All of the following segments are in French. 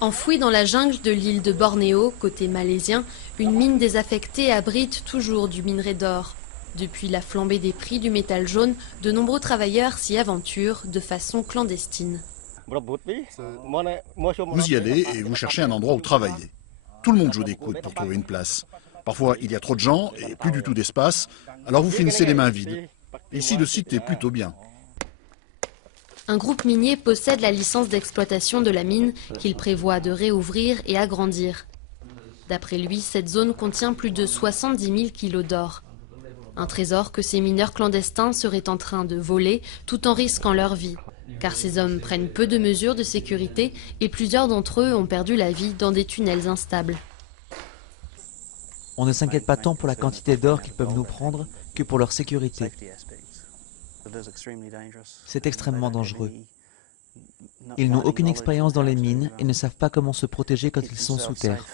Enfouie dans la jungle de l'île de Bornéo, côté malaisien, une mine désaffectée abrite toujours du minerai d'or. Depuis la flambée des prix du métal jaune, de nombreux travailleurs s'y aventurent de façon clandestine. Vous y allez et vous cherchez un endroit où travailler. Tout le monde joue des coudes pour trouver une place. Parfois, il y a trop de gens et plus du tout d'espace, alors vous finissez les mains vides. Ici, le site est plutôt bien. Un groupe minier possède la licence d'exploitation de la mine qu'il prévoit de réouvrir et agrandir. D'après lui, cette zone contient plus de 70 000 kilos d'or. Un trésor que ces mineurs clandestins seraient en train de voler tout en risquant leur vie. Car ces hommes prennent peu de mesures de sécurité et plusieurs d'entre eux ont perdu la vie dans des tunnels instables. On ne s'inquiète pas tant pour la quantité d'or qu'ils peuvent nous prendre que pour leur sécurité. C'est extrêmement dangereux. Ils n'ont aucune expérience dans les mines et ne savent pas comment se protéger quand ils sont sous terre.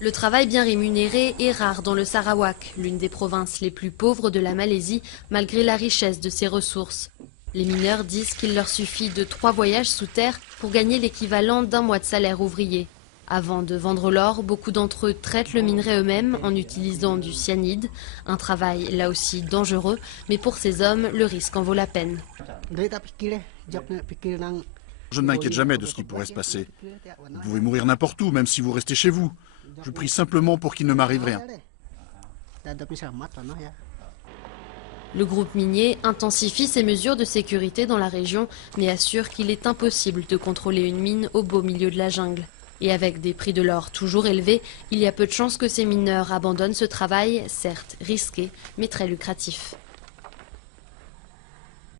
Le travail bien rémunéré est rare dans le Sarawak, l'une des provinces les plus pauvres de la Malaisie, malgré la richesse de ses ressources. Les mineurs disent qu'il leur suffit de 3 voyages sous terre pour gagner l'équivalent d'1 mois de salaire ouvrier. Avant de vendre l'or, beaucoup d'entre eux traitent le minerai eux-mêmes en utilisant du cyanide. Un travail là aussi dangereux, mais pour ces hommes, le risque en vaut la peine. Je ne m'inquiète jamais de ce qui pourrait se passer. Vous pouvez mourir n'importe où, même si vous restez chez vous. Je prie simplement pour qu'il ne m'arrive rien. Le groupe minier intensifie ses mesures de sécurité dans la région, mais assure qu'il est impossible de contrôler une mine au beau milieu de la jungle. Et avec des prix de l'or toujours élevés, il y a peu de chances que ces mineurs abandonnent ce travail, certes risqué, mais très lucratif.